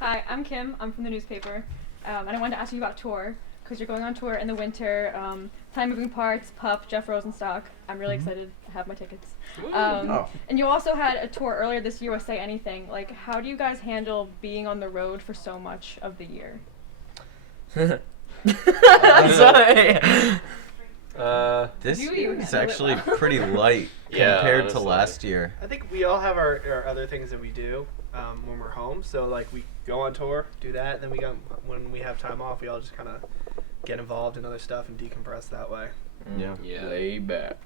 Hi, I'm Kim. I'm from the newspaper. And I wanted to ask you about tour, because you're going on tour in the winter. Time Moving Parts, Pup, Jeff Rosenstock. I'm really excited to have my tickets. And you also had a tour earlier this year with Say Anything. Like, how do you guys handle being on the road for so much of the year? Sorry. This year is actually pretty light compared to last year. I think we all have our other things that we do when we're home. So like we go on tour, do that, and then when we have time off, we all just kind of get involved in other stuff and decompress that way. Yeah. Lay back.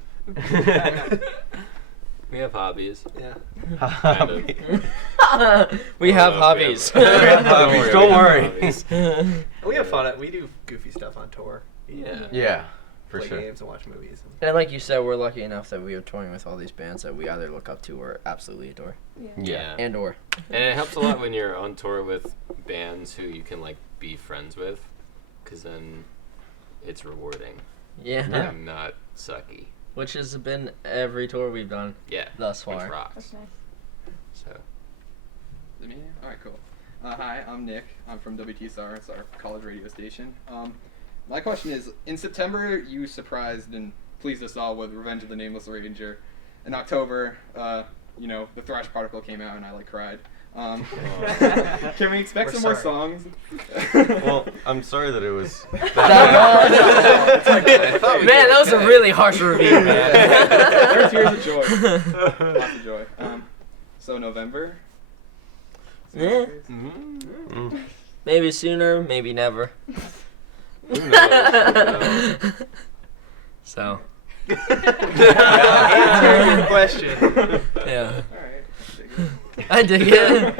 We have hobbies. Yeah. Kind of. We have hobbies. Don't worry. And we have fun. We do goofy stuff on tour. Yeah, for play sure. games and watch movies. And like you said, we're lucky enough that we are touring with all these bands that we either look up to or absolutely adore. Yeah. And or. And it helps a lot when you're on tour with bands who you can like be friends with, because then it's rewarding. Yeah. And not sucky. Which has been every tour we've done thus far. Which rocks. That's nice. So. Is it me? Alright, cool. Hi, I'm Nick. I'm from WTSR. It's our college radio station. My question is, in September, you surprised and pleased us all with Revenge of the Nameless Ranger. In October, the Thrash Particle came out and I cried. Can we expect some more songs? Well, I'm sorry that it was Man, that was a really harsh review, man. There are tears of joy. Lots of joy. So November? Yeah. Maybe sooner, maybe never. Who knows? So. Answer your question. Yeah. Alright. I dig it.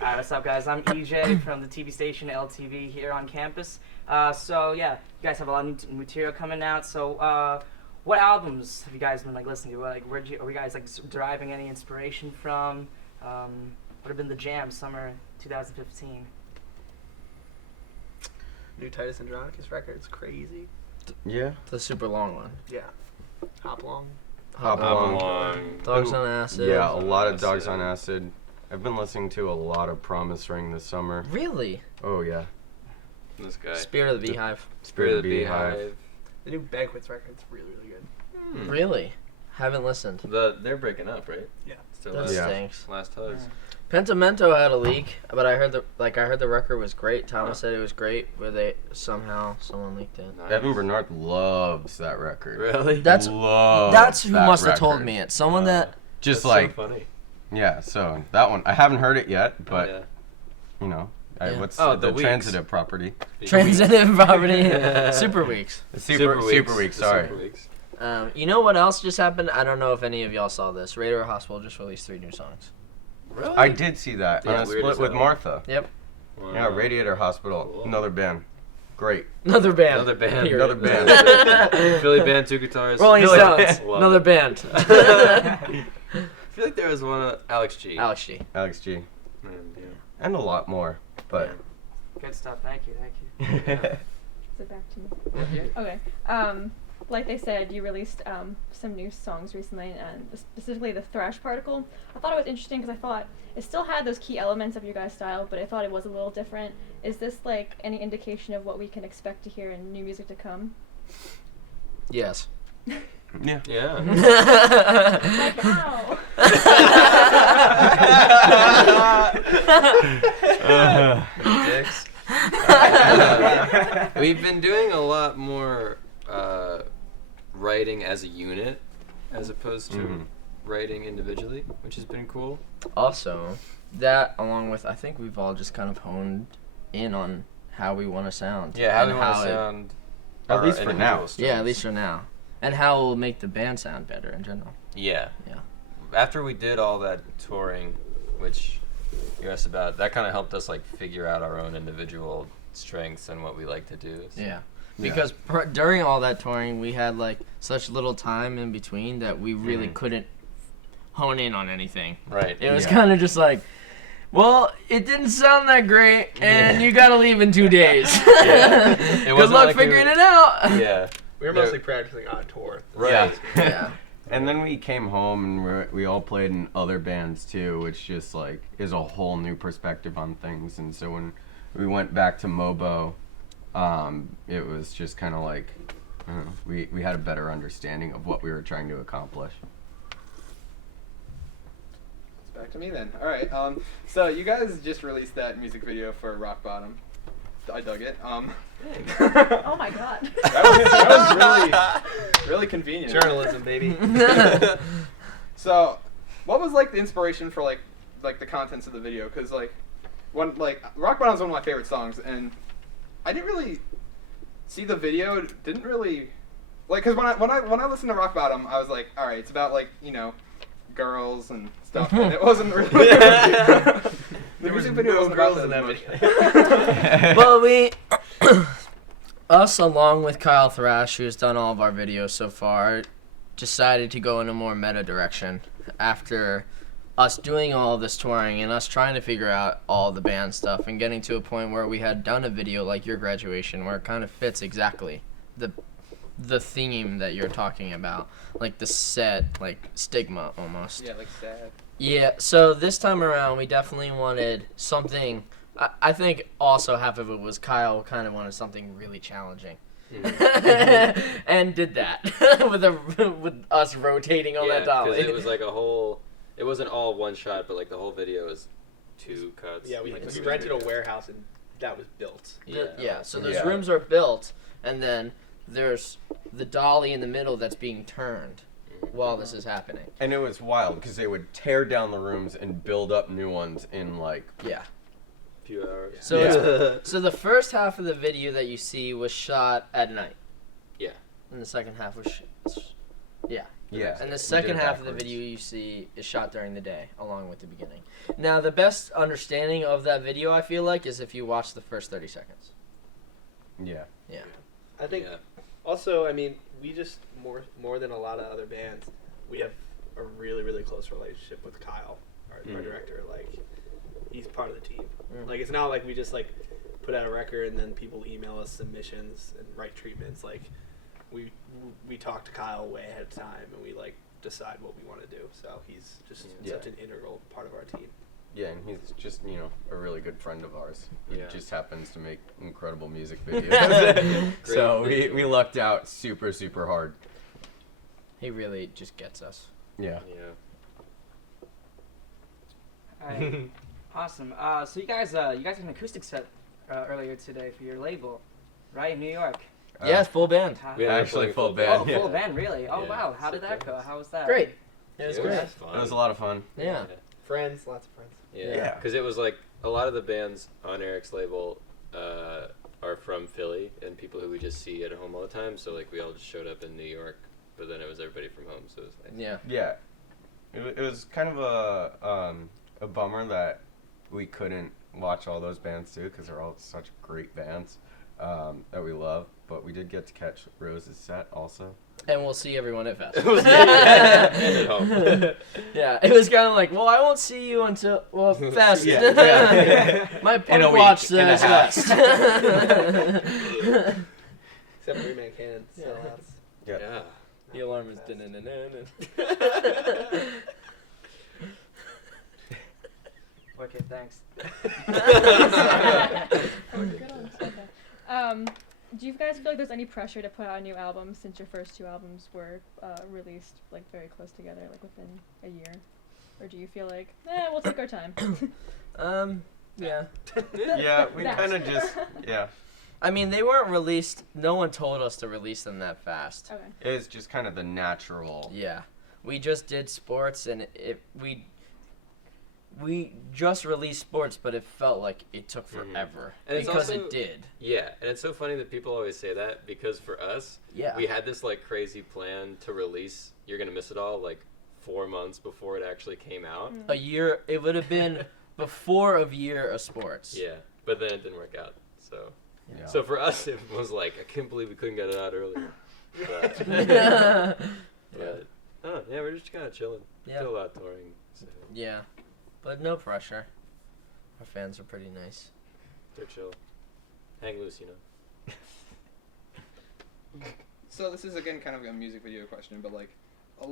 Alright, what's up, guys? I'm EJ from the TV station LTV here on campus. So yeah, you guys have a lot of new material coming out. So what albums have you guys been listening to? Like, are you guys deriving any inspiration from? What have been the jams summer 2015? New Titus Andronicus record's crazy. Yeah. The super long one. Yeah. Hop Long. Hop Along. Dogs on Acid. Yeah, a lot of Dogs on Acid. I've been listening to a lot of Promise Ring this summer. Really? Oh yeah. This guy. Spirit of the Beehive. Spirit of the Beehive. The new Banquets record's really, really good. Really? Haven't listened. They're breaking up, right? Yeah. Still That stinks. last hugs. Pentimento had a leak, but I heard the record was great. Thomas said it was great, but someone leaked it. Nice. Evan Bernard loves that record. Really? That's who that must have told record. me it. Someone that Just That's like so funny. yeah. So that one I haven't heard it yet, but Yeah. you know, Yeah. what's Oh, the the Weeks. transitive property? transitive property, Super Weeks. Super Weeks. The Sorry. Super Weeks. You know what else just happened? I don't know if any of y'all saw this. Radar Hospital just released 3 new songs. Really? I did see that. Yeah, on a weird split as with hell. Martha. Yep. Wow. Yeah, Radiator Hospital. Cool. Another band. Great. Another band. Another band. Period. Another band. Philly band, 2 guitars. Rolling Philly Stones. Love Another it. band. I feel like there was one Alex G. Alex G. Alex G. And, yeah. And a lot more. But Good stuff. Thank you. Is it back to me? Okay. Like they said, you released some new songs recently, and specifically the Thrash Particle. I thought it was interesting because I thought it still had those key elements of your guys' style, but I thought it was a little different. Is this like any indication of what we can expect to hear in new music to come? Yes. yeah. Yeah. Like how? Dicks. We've been doing a lot more writing as a unit as opposed to writing individually, which has been cool. Also, that along with I think we've all just kind of honed in on how we want to sound. Yeah, how and we want to it- sound. At our least for now. individual Yeah, at styles. least for now. And how it will make the band sound better in general. Yeah. Yeah. After we did all that touring, which you asked about, that kind of helped us figure out our own individual strengths and what we like to do. So. Yeah. Because during all that touring, we had such little time in between that we really couldn't hone in on anything. Right. It was kind of just well, it didn't sound that great, and you gotta leave in 2 days. It Good wasn't luck like we figuring were- it out. Yeah. We were mostly practicing on tour. Right. Yeah. And then we came home and we all played in other bands too, which just like is a whole new perspective on things. And so when we went back to MoBo, it was just kind of like, I don't know, we had a better understanding of what we were trying to accomplish. It's back to me then. All right. So you guys just released that music video for Rock Bottom. I dug it. Oh my god. That was really convenient. Journalism, baby. So, what was like the inspiration for like the contents of the video? Because like, Rock Bottom is one of my favorite songs, and I didn't really see the video. Didn't really like, because when I listened to Rock Bottom, I was like, all right, it's about like, you know, girls and stuff, and it wasn't really. The music video wasn't about that much. Well, us along with Kyle Thrash, who's done all of our videos so far, decided to go in a more meta direction after us doing all of this touring and us trying to figure out all the band stuff and getting to a point where we had done a video like your graduation where it kind of fits exactly the theme that you're talking about, like the set, like stigma almost. Yeah, like sad. Yeah, so this time around we definitely wanted something. I think also half of it was Kyle kind of wanted something really challenging. And did that with us rotating on that dolly. Because it was like a whole. It wasn't all one shot, but like the whole video was 2 cuts. Yeah, we like rented a warehouse and that was built. Yeah, so those rooms are built, and then there's the dolly in the middle that's being turned while this is happening. And it was wild because they would tear down the rooms and build up new ones in like few hours. So so the first half of the video that you see was shot at night. Yeah. And the second half was Yeah. And the second half of the video you see is shot during the day, along with the beginning. Now, the best understanding of that video, I feel like, is if you watch the first 30 seconds. Yeah. Yeah. I think also, I mean, we just more than a lot of other bands, we have a really, really close relationship with Kyle, our director. Like, he's part of the team. Like, it's not like we just like put out a record and then people email us submissions and write treatments. Like, we talk to Kyle way ahead of time and we like decide what we want to do. So he's just such an integral part of our team. Yeah, and he's just, you know, a really good friend of ours. He just happens to make incredible music videos. So we lucked out super, super hard. He really just gets us. Yeah. All right. Awesome. So you guys had an acoustic set earlier today for your label, right, in New York. Yes, full band. We had actually full band. Oh, full band, really? Oh, wow. How did that go? How was that? Great. Yeah, it was great. It was a lot of fun. Yeah. Friends, lots of friends. Yeah, because it was like a lot of the bands on Eric's label are from Philly and people who we just see at home all the time. So like we all just showed up in New York, but then it was everybody from home, so it was nice. Yeah. It was kind of a bummer that we couldn't watch all those bands too, because they're all such great bands that we love. But we did get to catch Rose's set also. And we'll see everyone at Fest. And at home. Yeah, it was kind of like, well, I won't see you until, Fest. My punk week, watch in a says half. Fest. Except 3-man cannon sellouts. Yeah. The alarm is Okay, thanks. Do you guys feel like there's any pressure to put out a new album since your first 2 albums were released like very close together, like within a year? Or do you feel like, we'll take our time? Yeah. Yeah, we kind of just, I mean, they weren't released, no one told us to release them that fast. Okay. It was just kind of the natural. Yeah. We just did sports and we just released sports, but it felt like it took forever. And it's because also, it did. Yeah, and it's so funny that people always say that because for us, we had this like crazy plan to release You're Gonna Miss It All like 4 months before it actually came out. A year, it would have been before a year of sports. Yeah, but then it didn't work out. So, Yeah. so for us, it was like I can't believe we couldn't get it out earlier. But, yeah, we're just kind of chilling. Yeah. Still a lot touring. So Yeah, but no pressure. Our fans are pretty nice. they're chill. Hang loose, you know. So this is again kind of a music video question, but like,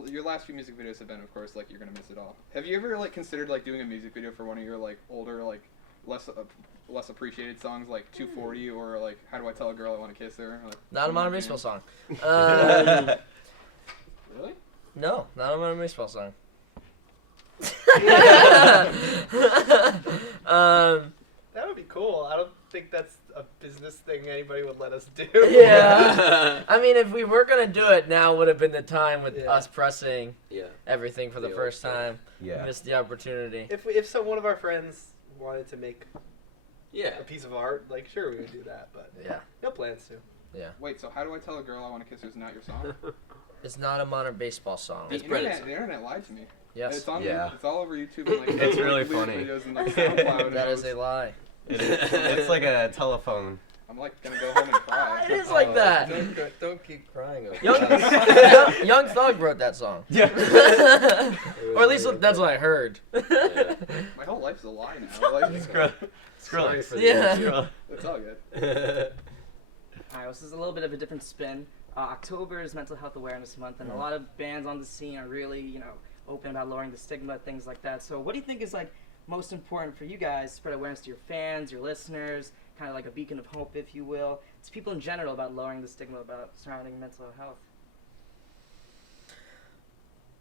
your last few music videos have been, of course, like You're Gonna Miss It All. Have you ever like considered like doing a music video for one of your like older like less appreciated songs like 240 or like How Do I Tell a Girl I Want to Kiss Her? Or, like, Not a modern baseball song. Really? No, not a modern baseball song. That would be cool. I don't think that's a business thing anybody would let us do. Yeah. I mean, if we were gonna do it, now would have been the time with Yeah. us pressing Yeah. everything for the The old first stuff. time. Yeah. Missed the opportunity. If one of our friends wanted to make Yeah. a piece of art, like sure we would do that, but Yeah. no plans to. Wait, so How Do I Tell a Girl I Want to Kiss Her is not your song? It's not a modern baseball song. The It's Brennan's internet lied to me. Yes. It's on. Yeah. It's all over YouTube and like. It's really lyric funny. Videos and, like, SoundCloud and That I is a was- lie. It's like a telephone. I'm like gonna go home and cry. It is like that. Don't keep crying over Young, it. Young Thug wrote that song. Yeah. Or at least that's what I heard. Yeah. My whole life's a lie now. Like, Sorry Scroll. for the Yeah. intro. it's all good. Alright, well, this is a little bit of a different spin. October is Mental Health Awareness Month, and a lot of bands on the scene are really, open about lowering the stigma, things like that. So what do you think is, like, most important for you guys to spread awareness to your fans, your listeners, kind of like a beacon of hope, if you will, to people in general about lowering the stigma about surrounding mental health?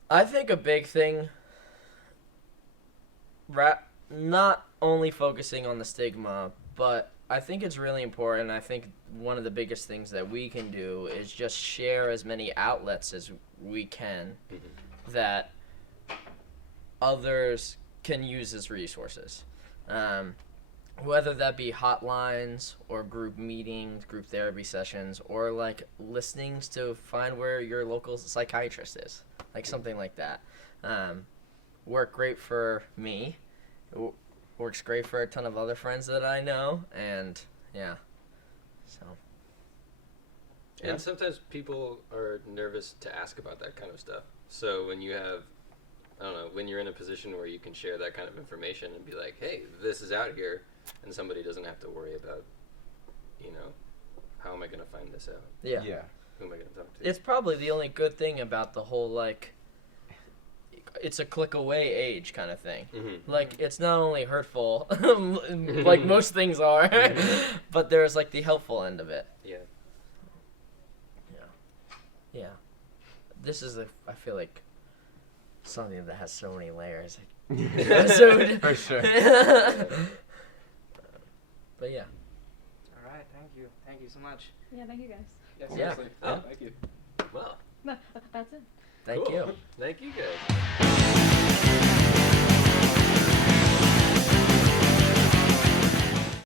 I think a big thing, not only focusing on the stigma, but I think it's really important. I think one of the biggest things that we can do is just share as many outlets as we can that others can use as resources. Whether that be hotlines or group meetings, group therapy sessions, or like listenings to find where your local psychiatrist is, like something like that. Work great for me. Works great for a ton of other friends that I know, and yeah. So. And sometimes people are nervous to ask about that kind of stuff. So when you have, I don't know, when you're in a position where you can share that kind of information and be like, hey, this is out here, and somebody doesn't have to worry about, how am I going to find this out? Yeah. Yeah. Who am I going to talk to? It's probably the only good thing about the whole, like, it's a click away age kind of thing. Mm-hmm. Like, it's not only hurtful, like most things are, but there's, like, the helpful end of it. Yeah. Yeah. This is, I feel like, something that has so many layers. For sure. But yeah. Alright, thank you. Thank you so much. Yeah, thank you guys. Yeah, Yeah. seriously. Oh. Thank you. Well, No, that's it. Thank cool. you. Thank you guys.